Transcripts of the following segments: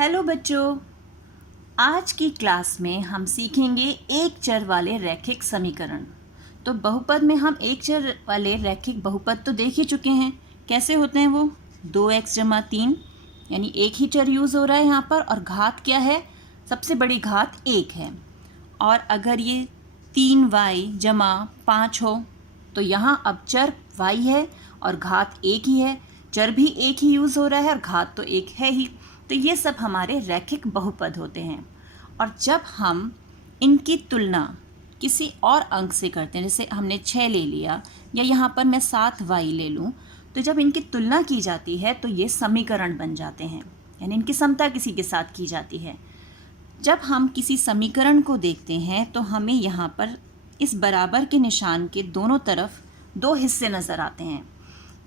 Hello बच्चों, आज की क्लास में हम सीखेंगे एक चर वाले रैखिक समीकरण। तो बहुपद में हम एक चर वाले रैखिक बहुपद तो देख ही चुके हैं। कैसे होते हैं वो? 2x जमा 3, यानी एक ही चर यूज़ हो रहा है यहाँ पर, और घात क्या है? सबसे बड़ी घात 1 है। और अगर ये 3y जमा 5 हो तो यहाँ अब चर y है और घात 1 ही है। चर भी एक ही यूज़ हो रहा है और घात तो 1 है ही। तो ये सब हमारे रैखिक बहुपद होते हैं। और जब हम इनकी तुलना किसी और अंक से करते हैं, जैसे हमने 6 ले लिया या यहाँ पर मैं 7y ले लूँ, तो जब इनकी तुलना की जाती है तो ये समीकरण बन जाते हैं, यानी इनकी समता किसी के साथ की जाती है। जब हम किसी समीकरण को देखते हैं तो हमें यहाँ पर इस बराबर के निशान के दोनों तरफ दो हिस्से नज़र आते हैं।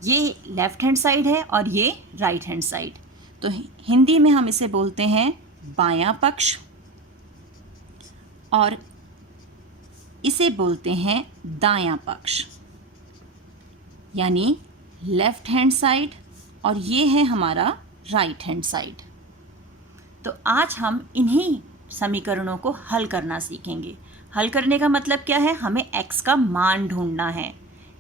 ये लेफ़्ट हैंड साइड है और ये राइट हैंड साइड। तो हिंदी में हम इसे बोलते हैं बायां पक्ष और इसे बोलते हैं दायां पक्ष, यानी लेफ़्ट हैंड साइड, और ये है हमारा राइट हैंड साइड। तो आज हम इन्हीं समीकरणों को हल करना सीखेंगे। हल करने का मतलब क्या है? हमें x का मान ढूंढना है,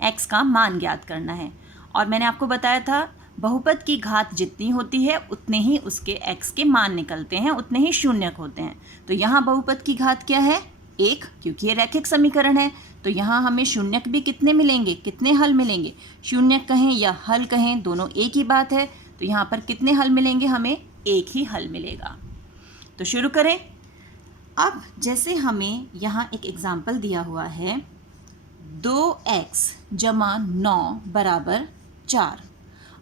x का मान ज्ञात करना है। और मैंने आपको बताया था बहुपद की घात जितनी होती है उतने ही उसके x के मान निकलते हैं, उतने ही शून्यक होते हैं। तो यहाँ बहुपद की घात क्या है? 1, क्योंकि ये रैखिक समीकरण है। तो यहाँ हमें शून्यक भी कितने मिलेंगे, कितने हल मिलेंगे? शून्यक कहें या हल कहें, दोनों एक ही बात है। तो यहाँ पर कितने हल मिलेंगे? हमें एक ही हल मिलेगा। तो शुरू करें। अब जैसे हमें यहाँ एक एग्जाम्पल दिया हुआ है, 2x जमा 9 बराबर 4।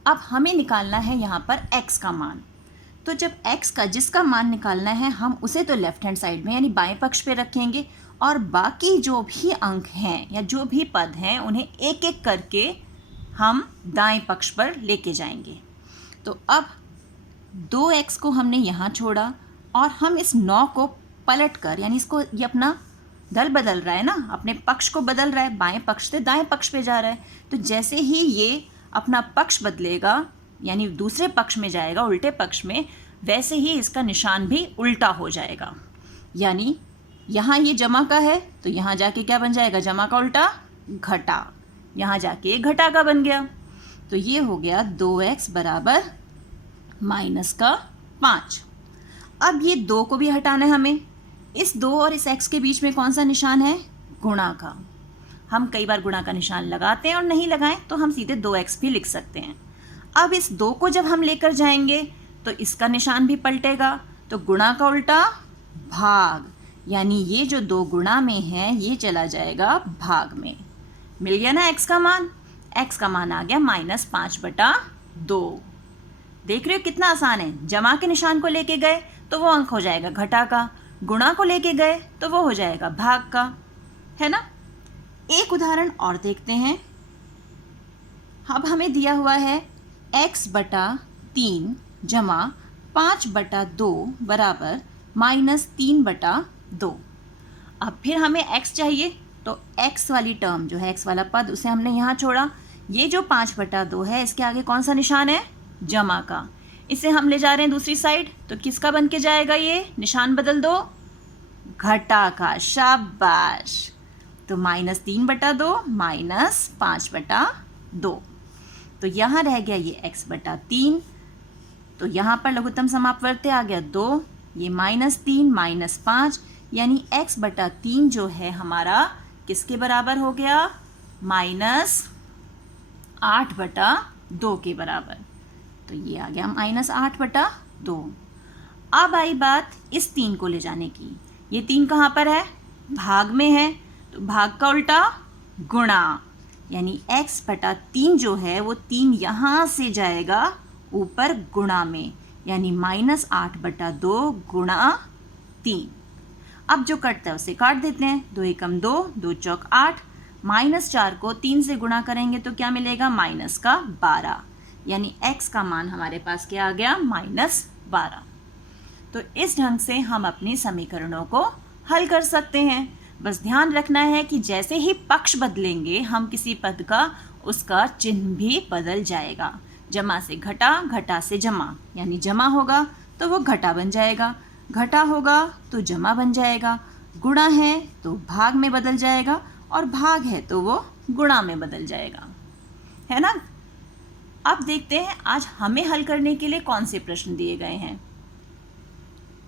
अब हमें निकालना है यहाँ पर x का मान। तो जब x का जिसका मान निकालना है हम उसे तो लेफ़्ट हैंड साइड में यानी बाएं पक्ष पे रखेंगे, और बाकी जो भी अंक हैं या जो भी पद हैं उन्हें एक एक करके हम दाएं पक्ष पर लेके जाएंगे। तो अब 2x को हमने यहाँ छोड़ा और हम इस 9 को पलट कर, यानी इसको ये अपना दल बदल रहा है ना, अपने पक्ष को बदल रहा है, बाएं पक्ष से दाएं पक्ष पे जा रहा है। तो जैसे ही ये अपना पक्ष बदलेगा, यानी दूसरे पक्ष में जाएगा, उल्टे पक्ष में, वैसे ही इसका निशान भी उल्टा हो जाएगा। यानी यहाँ ये जमा का है तो यहाँ जाके क्या बन जाएगा? जमा का उल्टा घटा, यहाँ जाके घटा का बन गया। तो ये हो गया 2x बराबर -5। अब ये 2 को भी हटाना है हमें। इस 2 और इस x के बीच में कौन सा निशान है? गुणा का। हम कई बार गुणा का निशान लगाते हैं और नहीं लगाएं तो हम सीधे 2x भी लिख सकते हैं। अब इस 2 को जब हम लेकर जाएंगे तो इसका निशान भी पलटेगा। तो गुणा का उल्टा भाग, यानी ये जो 2 गुणा में है ये चला जाएगा भाग में। मिल गया ना x का मान? x का मान आ गया -5/2। देख रहे हो कितना आसान है? जमा के निशान को लेके गए तो वो अंक हो जाएगा घटा का, गुणा को लेके गए तो वो हो जाएगा भाग का, है ना। एक उदाहरण और देखते हैं। अब हमें दिया हुआ है x/3 जमा 5/2 बराबर -3/2। अब फिर हमें x चाहिए, तो x वाली टर्म जो है, x वाला पद, उसे हमने यहाँ छोड़ा। ये जो 5/2 है इसके आगे कौन सा निशान है? जमा का। इसे हम ले जा रहे हैं दूसरी साइड, तो किसका बन के जाएगा? ये निशान बदल दो, घटा का। शाबाश। तो -3/2 -5/2। तो यहाँ रह गया ये x/3। तो यहाँ पर लघुत्तम समापवर्ती आ गया 2, ये -3 -5, यानी x/3 जो है हमारा किसके बराबर हो गया? -8/2 के बराबर। तो ये आ गया -8/2। अब आई बात इस 3 को ले जाने की। ये 3 कहाँ पर है? भाग में है। तो भाग का उल्टा गुणा, यानी x/3 जो है वो 3 यहाँ से जाएगा ऊपर गुणा में, यानी -8/2 गुणा 3। अब जो कटता है उसे काट देते हैं। 2 एकम 2, 2 चौक 8, -4 को 3 से गुणा करेंगे तो क्या मिलेगा? -12, यानी x का मान हमारे पास क्या आ गया? -12। तो इस ढंग से हम अपनी समीकरणों को हल कर सकते हैं। बस ध्यान रखना है कि जैसे ही पक्ष बदलेंगे हम किसी पद का, उसका चिन्ह भी बदल जाएगा। जमा से घटा, घटा से जमा, यानी जमा होगा तो वो घटा बन जाएगा, घटा होगा तो जमा बन जाएगा, गुणा है तो भाग में बदल जाएगा, और भाग है तो वो गुणा में बदल जाएगा, है ना। अब देखते हैं आज हमें हल करने के लिए कौन से प्रश्न दिए गए हैं।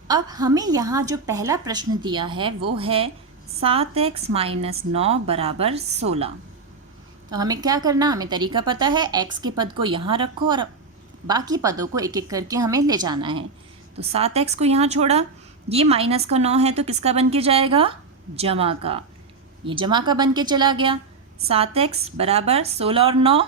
अब हमें यहाँ जो पहला प्रश्न दिया है वो है 7x - 9 = 16। तो हमें क्या करना, हमें तरीका पता है, x के पद को यहाँ रखो और बाकी पदों को एक एक करके हमें ले जाना है। तो 7x को यहाँ छोड़ा, ये माइनस का 9 है तो किसका बन के जाएगा, जमा का, ये जमा का बन के चला गया। 7x = 16 और 9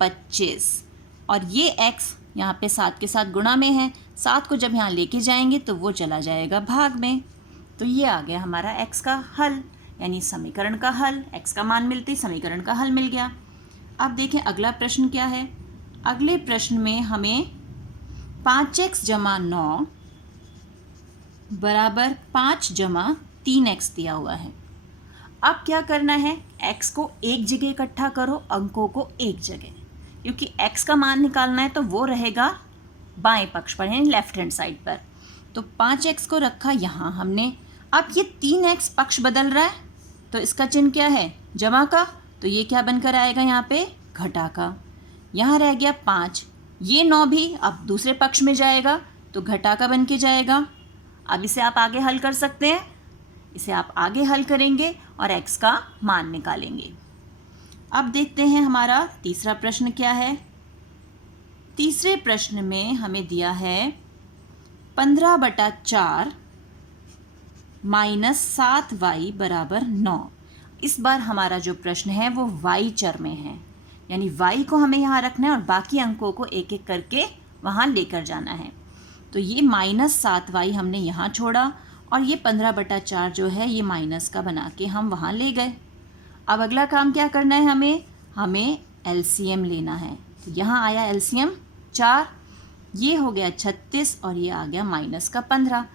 25, और ये x यहाँ पे 7 के साथ गुणा में है, 7 को जब यहाँ लेके जाएंगे तो वो चला जाएगा भाग में। तो ये आ गया हमारा x का हल, यानी समीकरण का हल। x का मान मिलते ही समीकरण का हल मिल गया। अब देखें अगला प्रश्न क्या है। अगले प्रश्न में हमें 5x + 9 = 5 + 3x दिया हुआ है। अब क्या करना है, x को एक जगह इकट्ठा करो, अंकों को एक जगह, क्योंकि x का मान निकालना है तो वो रहेगा बाएं पक्ष पर, यानी लेफ्ट हैंड साइड पर। तो 5x को रखा यहाँ हमने। अब ये 3x पक्ष बदल रहा है तो इसका चिन्ह क्या है, जमा का, तो ये क्या बनकर आएगा यहाँ पे, घटा का। यहाँ रह गया 5, ये 9 भी अब दूसरे पक्ष में जाएगा तो घटा का बन के जाएगा। अब इसे आप आगे हल कर सकते हैं, इसे आप आगे हल करेंगे और x का मान निकालेंगे। अब देखते हैं हमारा तीसरा प्रश्न क्या है। तीसरे प्रश्न में हमें दिया है 15/4 - 7y = 9। इस बार हमारा जो प्रश्न है वो y चर में है, यानी y को हमें यहाँ रखना है और बाकी अंकों को एक एक करके वहाँ लेकर जाना है। तो ये -7y हमने यहाँ छोड़ा और ये 15/4 जो है ये माइनस का बना के हम वहाँ ले गए। अब अगला काम क्या करना है, हमें एलसीएम लेना है। तो यहाँ आया एलसीएम 4, ये हो गया 36 और ये आ गया -15।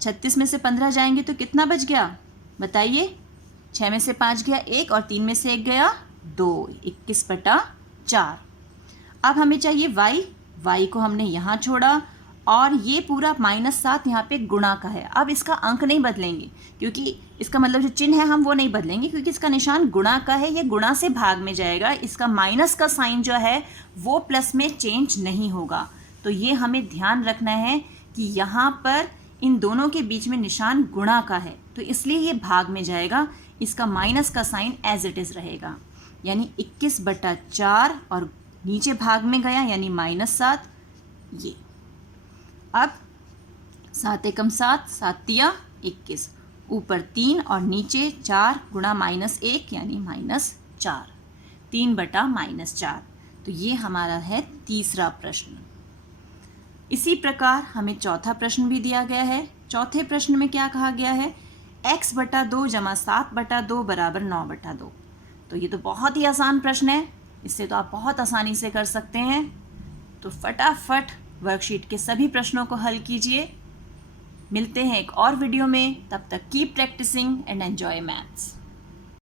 36 में से 15 जाएंगे तो कितना बच गया बताइए, 6 में से 5 गया 1 और 3 में से 1 गया 2, 21/4। अब हमें चाहिए y को हमने यहाँ छोड़ा और ये पूरा -7 यहाँ पे गुणा का है। अब इसका अंक नहीं बदलेंगे, क्योंकि इसका मतलब जो चिन्ह है हम वो नहीं बदलेंगे, क्योंकि इसका निशान गुणा का है, ये गुणा से भाग में जाएगा। इसका माइनस का साइन जो है वो प्लस में चेंज नहीं होगा। तो ये हमें ध्यान रखना है कि यहाँ पर इन दोनों के बीच में निशान गुणा का है, तो इसलिए ये भाग में जाएगा। इसका माइनस का साइन एज इट इज़ रहेगा, यानी 21/4 और नीचे भाग में गया यानी -7। ये अब 7 एकम 7, 7 तिया 21, ऊपर 3 और नीचे 4 गुणा -1 यानी -4, 3/-4। तो ये हमारा है तीसरा प्रश्न। इसी प्रकार हमें चौथा प्रश्न भी दिया गया है। चौथे प्रश्न में क्या कहा गया है, x/2 + 7/2 = 9/2। तो ये तो बहुत ही आसान प्रश्न है, इससे तो आप बहुत आसानी से कर सकते हैं। तो फटाफट वर्कशीट के सभी प्रश्नों को हल कीजिए। मिलते हैं एक और वीडियो में, तब तक keep practising and enjoy maths.